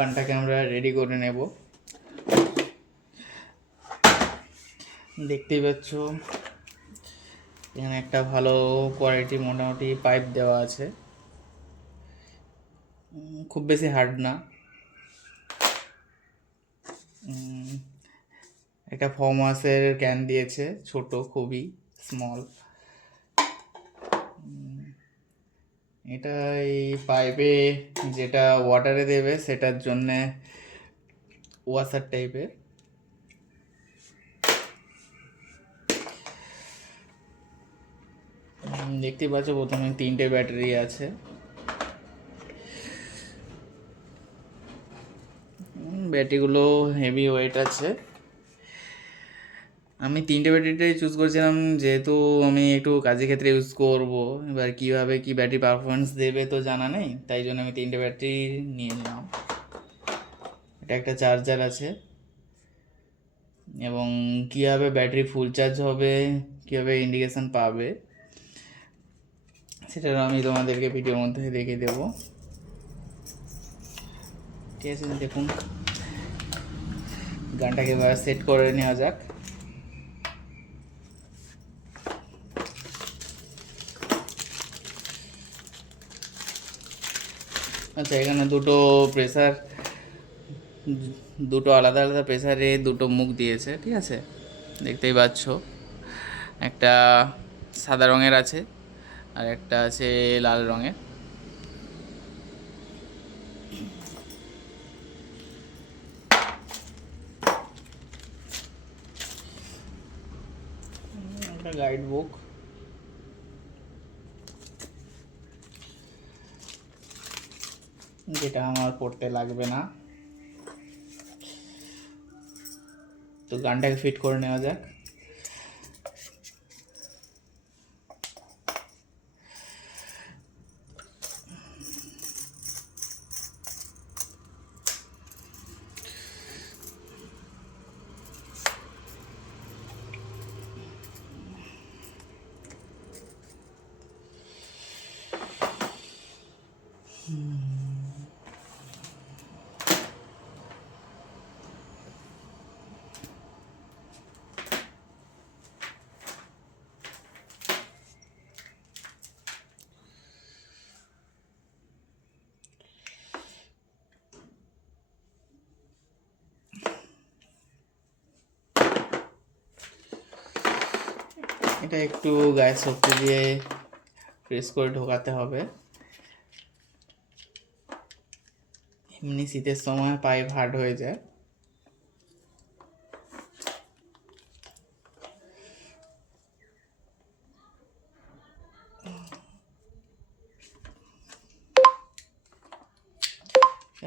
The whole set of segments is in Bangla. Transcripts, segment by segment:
গানটাকে আমরা রেডি করে নেব। দেখতেই পাচ্ছ এখানে একটা ভালো কোয়ালিটি মোটামুটি পাইপ দেওয়া আছে, খুব বেশি হার্ড না। একটা ফর্মাসের ক্যান দিয়েছে, ছোট, খুবই স্মল। এটা এই পাইপে যেটা ওয়াটারে দেবে সেটার জন্যে ওয়াসার টাইপের। দেখতে পাচ্ছ প্রথমে 3টে ব্যাটারি আছে। ব্যাটারিগুলো হেভি ওয়েট আছে। আমি 3টে ব্যাটারিটাই চুজ করেছিলাম যেহেতু আমি একটু কাজের ক্ষেত্রে ইউজ করব। এবার কীভাবে কি ব্যাটারি পারফরমেন্স দেবে তো জানা নেই, তাই জন্য আমি 3টে ব্যাটারি নিয়ে নিলাম। এটা একটা চার্জার আছে, এবং কীভাবে ব্যাটারি ফুল চার্জ হবে, কীভাবে ইন্ডিকেশান পাবে সেটা আমি তোমাদেরকে ভিডিওর মধ্যে দেখিয়ে দেবো। ঠিক আছে, দেখুন গানটাকে এবার সেট করে নেওয়া যাক। আচ্ছা, এখানে দুটো আলাদা আলাদা প্রেসারে দুটো মুখ দিয়েছে। ঠিক আছে, দেখতেই পাচ্ছ একটা সাদা রঙের আছে আর একটা আছে লাল রঙের। একটা গাইড বুক, যেটা আমার পড়তে লাগবে না। তো গানটাকে ফিট করে নেওয়া যাক। এটা একটু গায়ের শক্তি দিয়ে প্রেস করে ঢোকাতে হবে, এমনি শীতের সময় পাইপ হার্ড হয়ে যায়।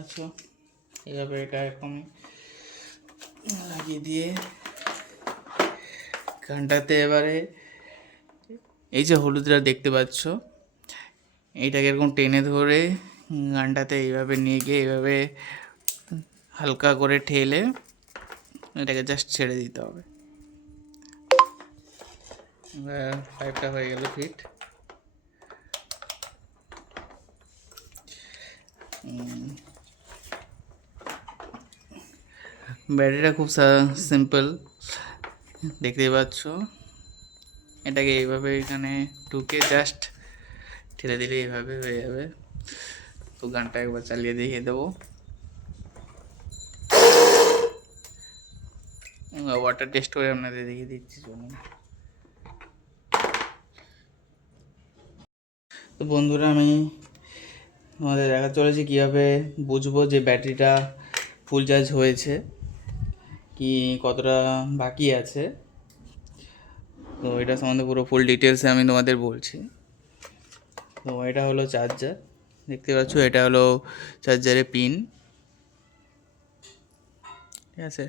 আচ্ছা, এভাবে এটা এরকমই লাগিয়ে দিয়ে গানটাতে এবারে এই যে হলুদটা দেখতে পাচ্ছ, এইটাকে এরকম টেনে ধরে গানটাতে এইভাবে নিয়ে গিয়ে এইভাবে হালকা করে ঠেলে এটাকে জাস্ট ছেড়ে দিতে হবে। এবার পাইপটা হয়ে গেল ফিট। ব্যাটারিটা খুব সিম্পল, দেখতেই পাচ্ছ। এটাকে এইভাবে এখানে ঢুকে জাস্ট ঠেলে দিলে এইভাবে হয়ে যাবে। তো গানটা একবার চালিয়ে দেখিয়ে দেবো। ওয়াটার টেস্ট করে আপনাদের দেখিয়ে দিচ্ছি চলুন। তো বন্ধুরা, আমি তোমাদের দেখা চলেছে কীভাবে বুঝবো যে ব্যাটারিটা ফুল চার্জ হয়েছে কি কতটা বাকি আছে। তো এটা সম্বন্ধে পুরো ফুল ডিটেলসে আমি তোমাদের বলছি। তো এটা হলো চার্জার, দেখতে পাচ্ছ, এটা হলো চার্জারের পিন। ঠিক আছে,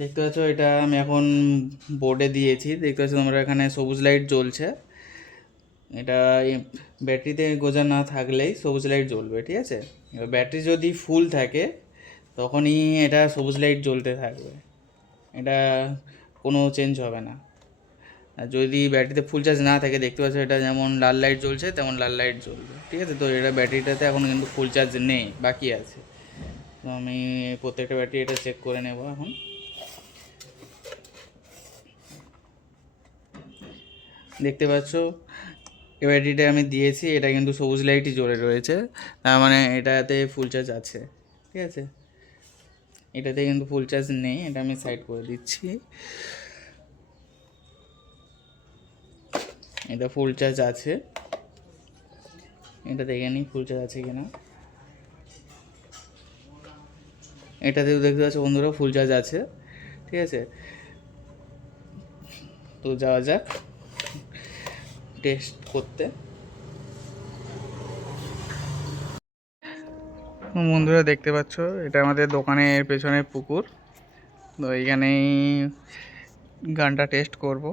দেখতে পাচ্ছ এটা আমি এখন বোর্ডে দিয়েছি। দেখতে পাচ্ছ তোমরা এখানে সবুজ লাইট জ্বলছে। এটা ব্যাটারিতে গোজা না থাকলেই সবুজ লাইট জ্বলবে। ঠিক আছে, এবার ব্যাটারি যদি ফুল থাকে তখনই এটা সবুজ লাইট জ্বলতে থাকবে, এটা কোনো চেঞ্জ হবে না। আর যদি ব্যাটারিতে ফুল চার্জ না থাকে, দেখতে পাচ্ছ এটা যেমন লাল লাইট জ্বলছে তেমন লাল লাইট জ্বলবে, ঠিক আছে। তো এটা ব্যাটারিটাতে এখন কিন্তু ফুল চার্জ নেই, বাকি আছে। তো আমি প্রত্যেকটা ব্যাটারি এটা চেক করে নেব এখন। দেখতে পাচ্ছ এই ব্যাটারিটা আমি দিয়েছি, এটা কিন্তু সবুজ লাইটই জ্বলে রয়েছে, তার মানে এটাতে ফুল চার্জ আছে, ঠিক আছে। এটাতে কিন্তু ফুল চার্জ নেই, এটা আমি সাইড করে দিচ্ছি। এটা ফুল চার্জ আছে, এটা দেখে নিই ফুল চার্জ আছে কিনা। এটাতেও দেখতে পাচ্ছ বন্ধুরা ফুল চার্জ আছে, ঠিক আছে। তো যাওয়া যাক টেস্ট করতে। বন্ধুরা দেখতে পাচ্ছ এটা আমাদের দোকানের পেছনের পুকুর, তো এইখানেই গানটা টেস্ট করব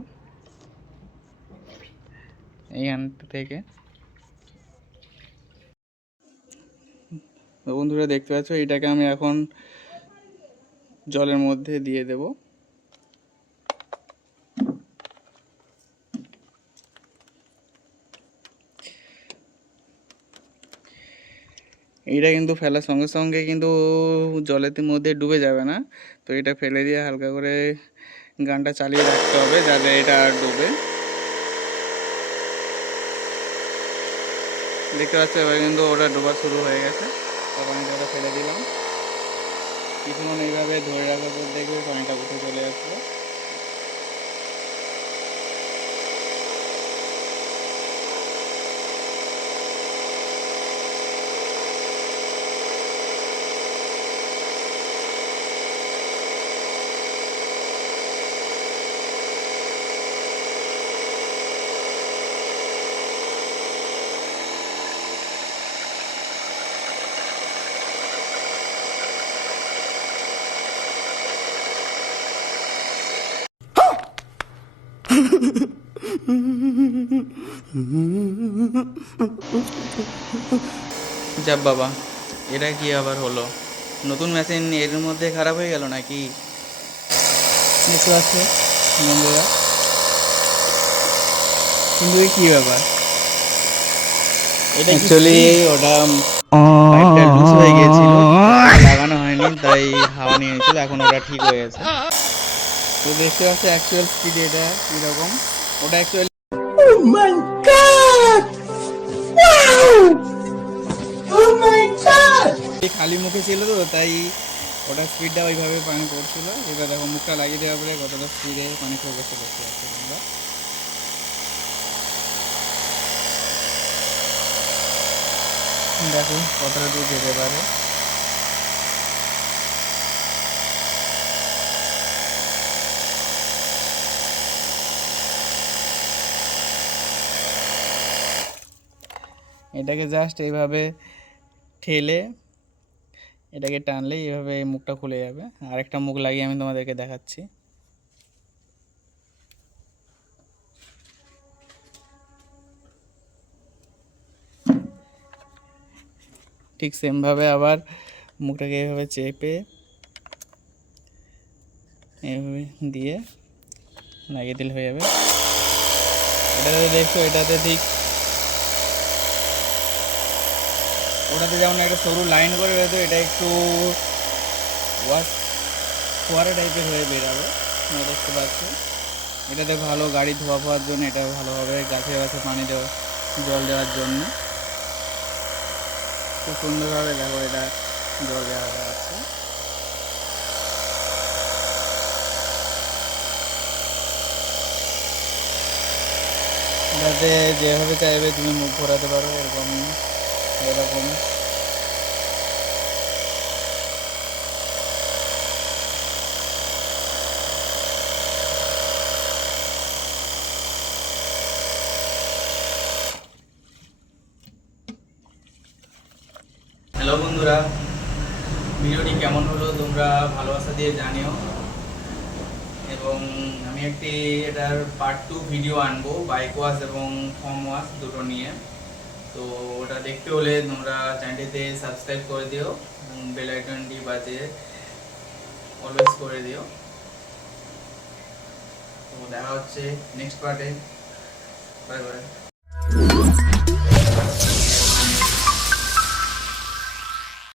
এইখান থেকে। তো বন্ধুরা দেখতে পাচ্ছ এটাকে আমি এখন জলের মধ্যে দিয়ে দেব। এটা কিন্তু ফেলার সঙ্গে সঙ্গে কিন্তু জলের মধ্যে ডুবে যাবে না, তো এটা ফেলে দিয়ে হালকা করে গানটা চালিয়ে রাখতে হবে যাতে এটা আর ডুবে। দেখতে পাচ্ছ এবার কিন্তু ওটা ডোবা শুরু হয়ে গেছে, পানিটা ওটা ফেলে দিলাম। কিছুক্ষণ এইভাবে ধরে রাখার পর দেখবে পানিটা উঠে চলে আসবে। যাব বাবা, এটা কি আবার হলো? নতুন মেশিন এর মধ্যে খারাপ হয়ে গেল নাকি? দেখতে পাচ্ছ বন্ধুরা, কিন্তু কি ব্যাপার, এটা অ্যাকচুয়ালি ওটা পাইপটা লুজ হয়ে গিয়েছিল, লাগানো হয়নি তাই হাওয়া নিয়ে নিয়েছিল, এখন ওটা ঠিক হয়ে গেছে। তো দেখতে পাচ্ছ অ্যাকচুয়াল স্পিড এটা কীরকম, ওটা অ্যাকচুয়ালি খালি মুখে ছিল তো তাই ওটা স্পিডটা ওইভাবে পানি পড়ছিল। এবার দেখো মুখটা লাগিয়ে দেওয়ার পরে কতটা স্পিডে পানি পড়ছে দেখতে পাচ্ছি তোমরা। দেখো কতটা দূর যেতে পারে। এটাকে জাস্ট এইভাবে ঠেলে এটাকে টানলেই এইভাবে এই মুখটা খুলে যাবে। আরেকটা মুখ লাগিয়ে আমি তোমাদেরকে দেখাচ্ছি। ঠিক সেমভাবে আবার মুখটাকে এইভাবে চেপে এইভাবে দিয়ে লাগিয়ে দিলে হয়ে যাবে। এটাতে দেখো এটাতে ঠিক ওটাতে যেমন একটা সরু লাইন করে রয়েছে, এটা একটু ওয়াশ ফোয়ারা টাইপের হয়ে বেরাবে, দেখতে পাচ্ছি। এটাতে ভালো গাড়ি ধোয়া ফোয়ার জন্য এটা ভালো হবে, গাছে গাছে পানি দেওয়া জল দেওয়ার জন্য খুব সুন্দরভাবে দেখো এটা জল দেওয়া যাচ্ছে। এটাতে যেভাবে চাইবে তুমি মুখ ঘোরাতে পারো, এরকম এরকম। হ্যালো বন্ধুরা, ভিডিওটি কেমন হলো তোমরা ভালোবাসা দিয়ে জানিও, এবং আমি একটি এটার পার্ট 2 ভিডিও আনবো বাইক ওয়াশ এবং ফর্ম ওয়াশ দুটো নিয়ে। তো ওটা দেখতে হলে তোমরা চ্যানেলটিতে সাবস্ক্রাইব করে দিও এবং বেল আইকনটি বাজিয়ে অলওয়েজ করে দিও। তো তো দেখা হচ্ছে নেক্সট পার্টে। Bye bye.